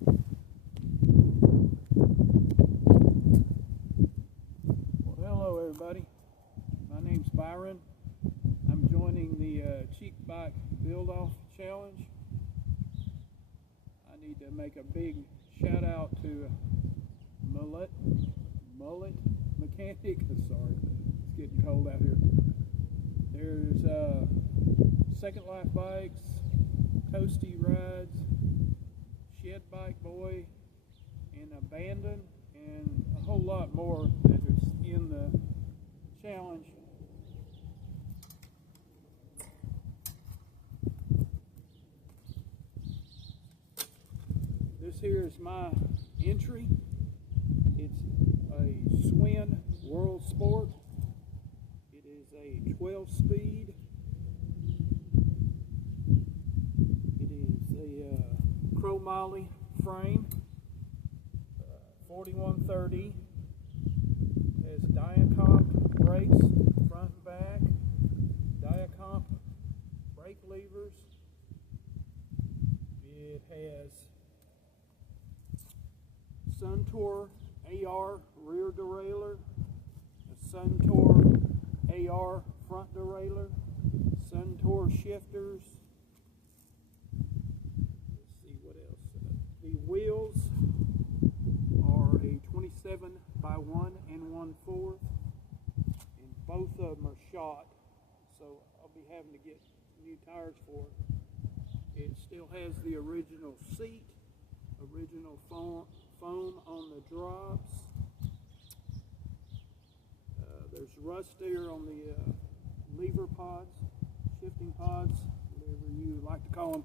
Well, hello everybody. My name's Byron. I'm joining the Cheap Bike Build-Off Challenge. I need to make a big shout out to Mullet Mechanic. Sorry, it's getting cold out here. There's Second Life Bikes, Toasty Rides, Shed Bike Boy, and Abandon, and a whole lot more that is in the challenge. This here is my entry. It's a Schwinn World Sport. It is a 12-speed. It is a chromoly frame, 4130. It has Diacomp brakes, front and back, Diacomp brake levers. It has Suntour AR rear derailleur, a Suntour AR front derailleur, Suntour shifters. Let's see what else. The wheels are a 27 by 1 1/4, and both of them are shot, so I'll be having to get new tires for it. It still has the original seat, original foam on the drops. There's rust there on the lever pods, shifting pods, whatever you like to call them.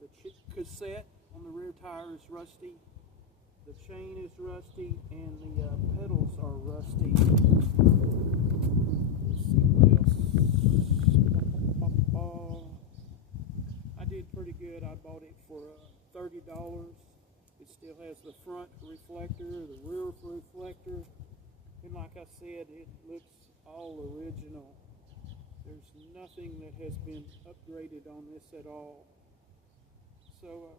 The cassette on the rear tire is rusty. The chain is rusty, and the pedals are rusty. Let's see what else. I did pretty good. I bought it for $30. It still has the front reflector, the rear reflector, and like I said, it looks all original. There's nothing that has been upgraded on this at all. So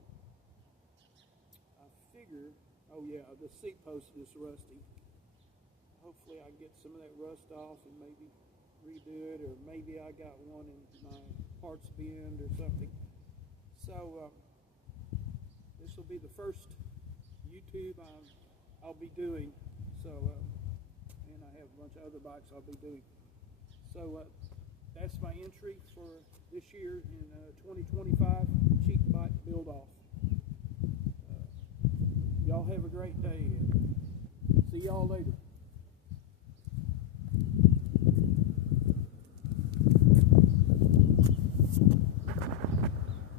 I figure, oh yeah, the seat post is rusty. Hopefully I get some of that rust off and maybe redo it, or maybe I got one in my parts bin or something. So this will be the first YouTube I'll be doing. So and I have a bunch of other bikes I'll be doing. So that's my entry for this year in 2025 Cheap Bike Build-Off. Y'all have a great day. See y'all later.